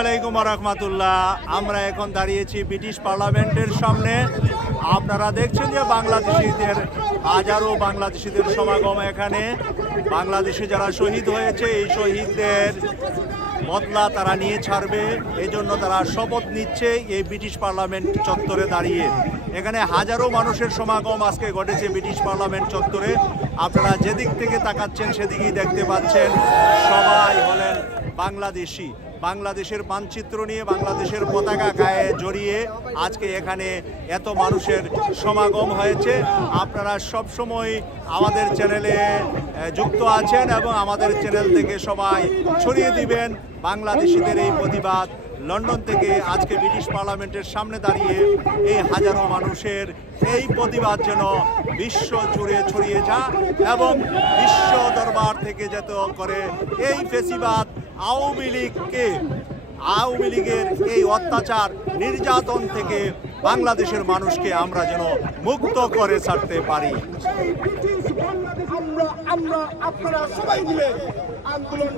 আলাইকুম রহমতুল্লাহ আমরা এখন দাঁড়িয়েছি ব্রিটিশ পার্লামেন্টের সামনে। আপনারা দেখছেন যে বাংলাদেশিদের, হাজারো বাংলাদেশিদের সমাগম এখানে। বাংলাদেশে যারা শহীদ হয়েছে, এই শহীদদের বদলা তারা নিয়ে ছাড়বে। এই জন্য তারা শপথ নিচ্ছে এই ব্রিটিশ পার্লামেন্ট চত্বরে দাঁড়িয়ে। এখানে হাজারো মানুষের সমাগম আজকে ঘটেছে ব্রিটিশ পার্লামেন্ট চত্বরে। আপনারা যেদিক থেকে তাকাচ্ছেন, সেদিকেই দেখতে পাচ্ছেন সবাই হলেন বাংলাদেশি। বাংলাদেশের মানচিত্র নিয়ে বাংলাদেশের পতাকা গায়ে জড়িয়ে আজকে এখানে এত মানুষের সমাগম হয়েছে। আপনারা সব সময় আমাদের চ্যানেলে যুক্ত আছেন এবং আমাদের চ্যানেল থেকে সবাই ছড়িয়ে দিবেন। বাংলাদেশিদের এই প্রতিবাদ, লন্ডন থেকে আজকে ব্রিটিশ পার্লামেন্টের সামনে দাঁড়িয়ে এই হাজারো মানুষের এই প্রতিবাদ যেন বিশ্ব জুড়ে ছড়িয়ে যায় এবং বিশ্ব দরবার থেকে যেত করে এই ফেসিবাদ আওয়ামী লীগকে, আওয়ামী লীগের এই অত্যাচার নির্যাতন থেকে বাংলাদেশের মানুষকে আমরা যেন মুক্ত করে ছাড়তে পারি। আমরা আপনারা সবাই মিলে আন্দোলন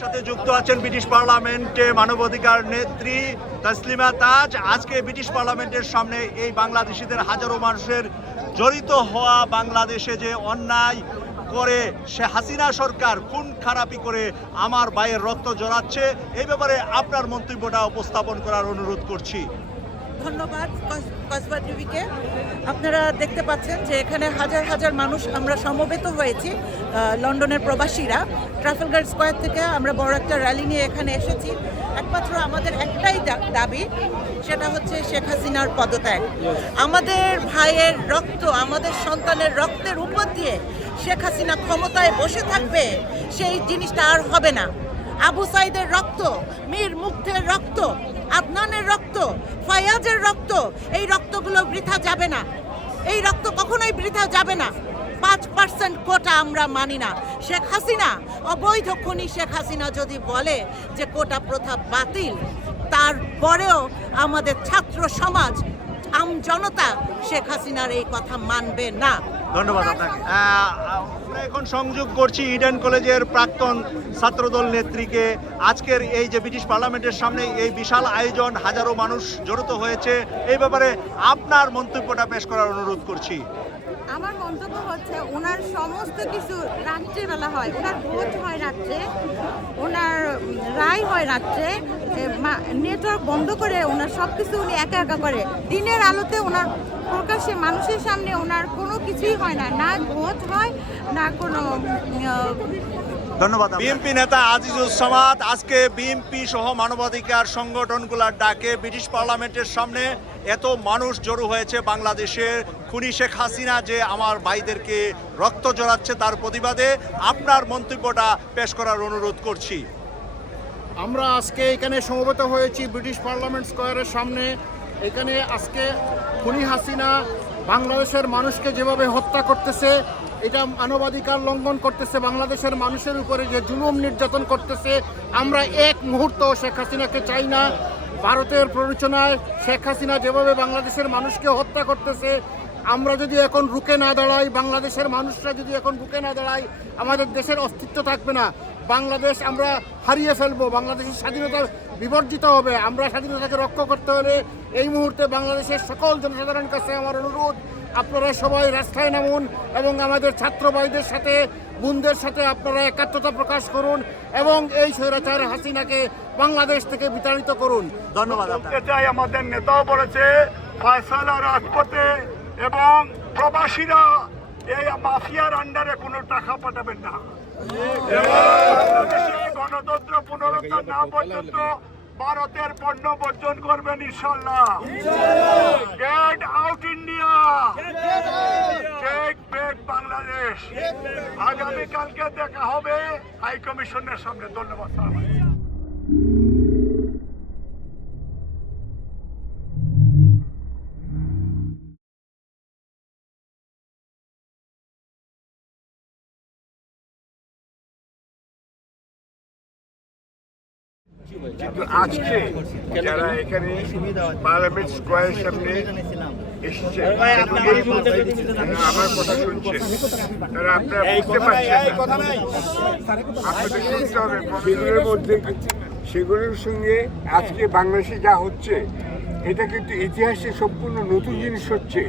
সাথে যুক্ত আছেন ব্রিটিশ পার্লামেন্টে মানবাধিকার নেত্রী তসলিমা তাজ। আজকে ব্রিটিশ পার্লামেন্টের সামনে এই বাংলাদেশিদের হাজারো মানুষের জড়িত হওয়া বাংলাদেশে যে অন্যায় করে, সে হাসিনা সরকার খুন খারাপি করে আমার ভাইয়ের রক্ত জড়াচ্ছে। এই ব্যাপারে আপনার মন্তব্যটা উপস্থাপন করার অনুরোধ করছি। ধন্যবাদ কস- কসবা টিভিকে। আপনারা দেখতে পাচ্ছেন যে এখানে হাজার হাজার মানুষ আমরা সমবেত হয়েছি লন্ডনের প্রবাসীরা। ট্রাফেলগার স্কোয়ার থেকে আমরা বড় একটা র্যালি নিয়ে এখানে এসেছি। একমাত্র আমাদের একটাই দাবি, সেটা হচ্ছে শেখ হাসিনার পদত্যাগ। আমাদের ভাইয়ের রক্ত, আমাদের সন্তানের রক্তের উপর দিয়ে শেখ হাসিনা ক্ষমতায় বসে থাকবে, সেই জিনিসটা আর হবে না। আবু সাইদের রক্ত, মীর মুগ্ধের রক্ত আদনানের রক্ত ফায়াজের রক্ত এই রক্তগুলো বৃথা যাবে না। এই রক্ত কখনোই বৃথা যাবে না। পাঁচ পার্সেন্ট কোটা আমরা মানি না। শেখ হাসিনা অবৈধ খুনি শেখ হাসিনা যদি বলে যে কোটা প্রথা বাতিল তারপরেও আমাদের ছাত্র সমাজ আম জনতা শেখ হাসিনার এই কথা মানবে না। ধন্যবাদ আপনাকে। আমরা এখন সংযোগ করছি ইডেন কলেজের প্রাক্তন ছাত্রদল নেত্রীকে। আজকের এই যে ব্রিটিশ পার্লামেন্টের সামনে এই বিশাল আয়োজন, হাজারো মানুষ জড়িত হয়েছে। এই ব্যাপারে আপনার মন্তব্যটা পেশ করার অনুরোধ করছি। আমার মন্তব্য হচ্ছে, ওনার সমস্ত কিছু রাত্রেবেলা হয়। ওনার ভোজ হয় রাত্রে, ওনার রায় হয় রাত্রে নেটওয়ার্ক বন্ধ করে ওনার সব কিছু উনি একা একা করে। দিনের আলোতে ওনার প্রকাশে মানুষের সামনে ওনার কোনো কিছুই হয় না। না ভোজ হয়, না কোনো ধন্যবাদ বিএনপি নেতা আজিজুল সামাদ আজকে বিএনপি সহ মানবাধিকার সংগঠনগুলোর ডাকে ব্রিটিশ পার্লামেন্টের সামনে এত মানুষ জড়ো হয়েছে বাংলাদেশের খুনি শেখ হাসিনা যে আমার ভাইদেরকে রক্ত জড়াচ্ছে তার প্রতিবাদে। আপনার মন্তব্যটা পেশ করার অনুরোধ করছি। আমরা আজকে এখানে সমবেত হয়েছি ব্রিটিশ পার্লামেন্ট স্কোয়ারের সামনে। এখানে আজকে খুনি হাসিনা বাংলাদেশের মানুষকে যেভাবে হত্যা করতেছে, এটা মানবাধিকার লঙ্ঘন করতেছে, বাংলাদেশের মানুষের উপরে যে জুলুম নির্যাতন করতেছে, আমরা এক মুহূর্ত শেখ হাসিনাকে চাই না। ভারতের প্ররোচনায় শেখ হাসিনা যেভাবে বাংলাদেশের মানুষকে হত্যা করতেছে, আমরা যদি এখন রুকে না দাঁড়াই, বাংলাদেশের মানুষরা যদি এখন রুকে না দাঁড়াই আমাদের দেশের অস্তিত্ব থাকবে না। বাংলাদেশ আমরা হারিয়ে ফেলব বাংলাদেশের স্বাধীনতা বিবর্জিত হবে। আমরা স্বাধীনতাকে রক্ষা করতে হলে এই মুহূর্তে বাংলাদেশের সকল জনসাধারণের কাছে আমার অনুরোধ আপনারা সবাই রাস্তায় নামুন এবং আমাদের ছাত্র ভাইদের সাথে বোনদের সাথে আপনারা একাত্মতা প্রকাশ করুন এবং এই স্বৈরাচার হাসিনাকে বাংলাদেশ থেকে বিতাড়িত করুন। ধন্যবাদ এটাই আমাদের নেতাও বলেছে ফয়সালা রাজপথে এবং প্রবাসীরা এই মাফিয়ার আন্ডারে কোনো টাকা পাঠাবেন না। গণতন্ত্র পুনরুদ্ধার না পর্যন্ত ভারতের পণ্য বর্জন করবেন ইনশাল্লাহ get out India take back Bangladesh আগামীকালকে দেখা হবে হাই কমিশনের সঙ্গে ধন্যবাদ কিন্তু আজকে যারা এখানে পার্লামেন্ট স্কোয়ারের সামনে এসেছে আমার কথা শুনছেন তারা আপনারা বুঝতে পারছেন। আপনাদের শুনতে হবে সেগুলোর মধ্যে সেগুলোর সঙ্গে আজকে বাংলাদেশে যা হচ্ছে, এটা কিন্তু ইতিহাসে সম্পূর্ণ নতুন জিনিস হচ্ছে।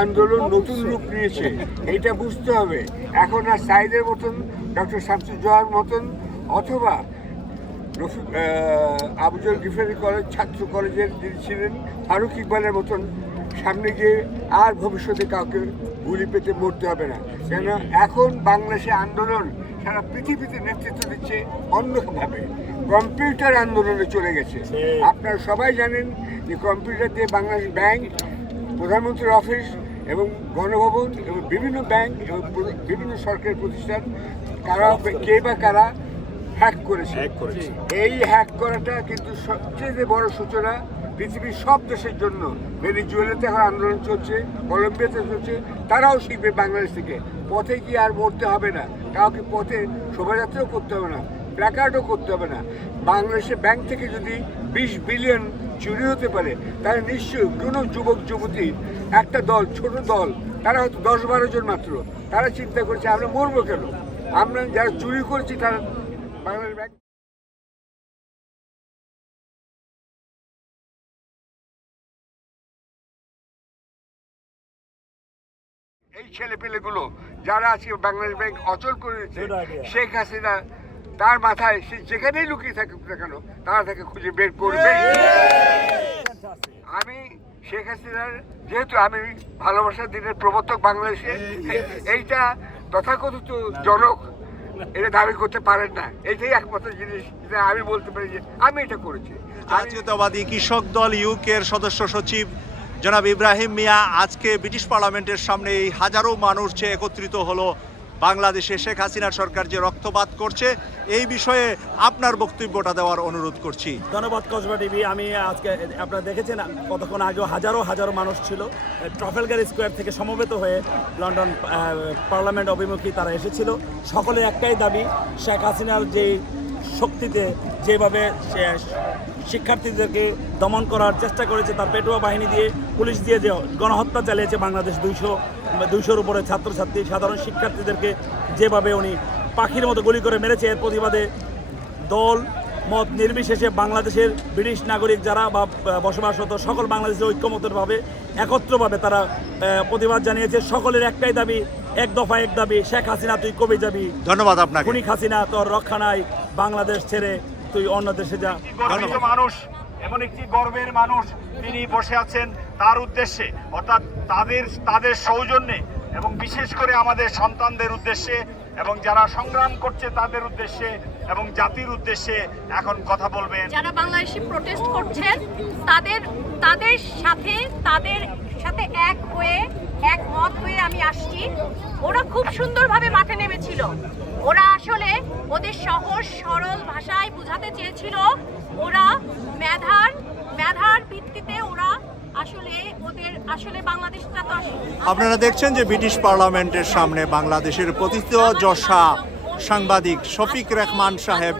আন্দোলন নতুন রূপ নিয়েছে। এটা বুঝতে হবে। এখন আর সাইদের মতন, ডক্টর শামসুজ্জোহার মতন, অথবা আবুজল গিফারি কলেজ ছাত্র কলেজের যিনি ছিলেন ফারুক ইকবালের মতন সামনে গিয়ে আর ভবিষ্যতে কাউকে গুলি পেতে মরতে হবে না। কেন এখন বাংলাদেশে আন্দোলন সারা পৃথিবীতে নেতৃত্ব দিচ্ছে অন্যভাবে। কম্পিউটার আন্দোলনে চলে গেছে। আপনারা সবাই জানেন যে কম্পিউটার দিয়ে বাংলাদেশ ব্যাংক প্রধানমন্ত্রীর অফিস এবং গণভবন এবং বিভিন্ন ব্যাংক এবং বিভিন্ন সরকারি প্রতিষ্ঠান কারা কে বা কারা হ্যাক করেছে। এই হ্যাক করাটা কিন্তু সবচেয়ে বড় সূচনা পৃথিবীর সব দেশের জন্য। ভেনিজুয়েলাতে এখন আন্দোলন চলছে কলম্বিয়াতে চলছে তারাও শিখবে বাংলাদেশ থেকে। পথে গিয়ে আর মরতে হবে না। কাউকে পথে শোভাযাত্রাও করতে হবে না প্ল্যাকার্ডও করতে হবে না। বাংলাদেশের ব্যাংক থেকে যদি বিশ বিলিয়ন চুরি হতে পারে তাহলে নিশ্চয়ই কোনো যুবক যুবতী একটা দল ছোট দল তারা হয়তো দশ বারো জন মাত্র। তারা চিন্তা করছে আমরা মরবো কেন? আমরা যারা চুরি করছি তারা বাংলাদেশ ব্যাংক এই ছেলেপেলেগুলো যারা আজকে বাংলাদেশ ব্যাংক অচল করে দিচ্ছে শেখ হাসিনা তার মাথায় সে যেখানেই লুকিয়ে থাকুক না কেন তারা তাকে খুঁজে বের করবে আমি শেখ হাসিনার যেহেতু আমি ভালোবাসার দিনের প্রবর্তক বাংলাদেশে এইটা তথাকথিত জনক এটা দাবি করতে পারেন না। এটাই একমাত্র জিনিস যেটা আমি বলতে পারি যে আমি এটা করেছি। জাতীয়তাবাদী কৃষক দল ইউকের সদস্য সচিব জনাব ইব্রাহিম মিয়া আজকে ব্রিটিশ পার্লামেন্টের সামনে এই হাজারো মানুষ যে একত্রিত হলো বাংলাদেশে শেখ হাসিনার সরকার যে রক্তপাত করছে, এই বিষয়ে আপনার বক্তব্যটা দেওয়ার অনুরোধ করছি। ধন্যবাদ, কসবা টিভি। আমি আজকে, আপনারা দেখেছেন, কতক্ষণ আগেও হাজারো হাজারো মানুষ ছিল। ট্রাফেলগার স্কোয়ার থেকে সমবেত হয়ে লন্ডন পার্লামেন্ট অভিমুখী তারা এসেছিল। সকলের একটাই দাবি, শেখ হাসিনার যে শক্তিতে, যেভাবে শিক্ষার্থীদেরকে দমন করার চেষ্টা করেছে তার পেটুয়া বাহিনী দিয়ে পুলিশ দিয়ে যে গণহত্যা চালিয়েছে বাংলাদেশ দুইশো দুইশোর উপরে ছাত্রছাত্রী সাধারণ শিক্ষার্থীদেরকে যেভাবে উনি পাখির মতো গুলি করে মেরেছে এর প্রতিবাদে দল মত নির্বিশেষে বাংলাদেশের ব্রিটিশ নাগরিক যারা বা বসবাসরত সকল বাংলাদেশের ঐক্যমতভাবে একত্রভাবে তারা প্রতিবাদ জানিয়েছে। সকলের একটাই দাবি এক দফা এক দাবি শেখ হাসিনা তুই কবে যাবি? ধন্যবাদ আপনাকে। খুনি হাসিনা তোর রক্ষা নাই বাংলাদেশ ছেড়ে তুই অন্য দেশে যা। মানুষ এমন একটি গর্বের মানুষ তিনি বসে আছেন তার উদ্দেশ্যে অর্থাৎ তাদের তাদের সৌজন্যে এবং বিশেষ করে আমাদের সন্তানদের উদ্দেশ্যে এবং যারা সংগ্রাম করছে তাদের উদ্দেশ্যে এবং জাতির উদ্দেশ্যে এখন কথা বলবেন। যারা বাংলাদেশি প্রোটেস্ট করছেন তাদের তাদের সাথে তাদের সাথে এক হয়ে এক মত হয়ে আমি আসছি। ওরা খুব সুন্দরভাবে মাঠে নেমেছিল। ওরা আসলে ওদের সহজ, সরল ভাষায় বোঝাতে চেয়েছিল। ওরা মেধার মেধার ভিত্তিতে ওরা আসলে ওদের, আসলে বাংলাদেশটা তো আপনারা দেখছেন যে ব্রিটিশ পার্লামেন্টের সামনে বাংলাদেশের পতিত যশা সাংবাদিক শফিক রহমান সাহেব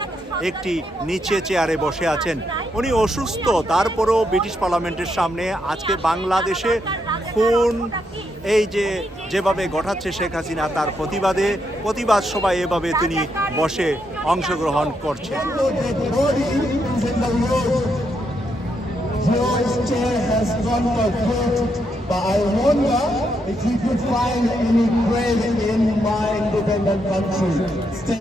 একটি নিচে চেয়ারে বসে আছেন। উনি অসুস্থ, তারপরেও ব্রিটিশ পার্লামেন্টের সামনে আজকে বাংলাদেশে খুন এই যে যেভাবে ঘটাচ্ছে শেখ হাসিনা তার প্রতিবাদে, প্রতিবাদ সভায় এভাবে তিনি বসে অংশগ্রহণ করছেন।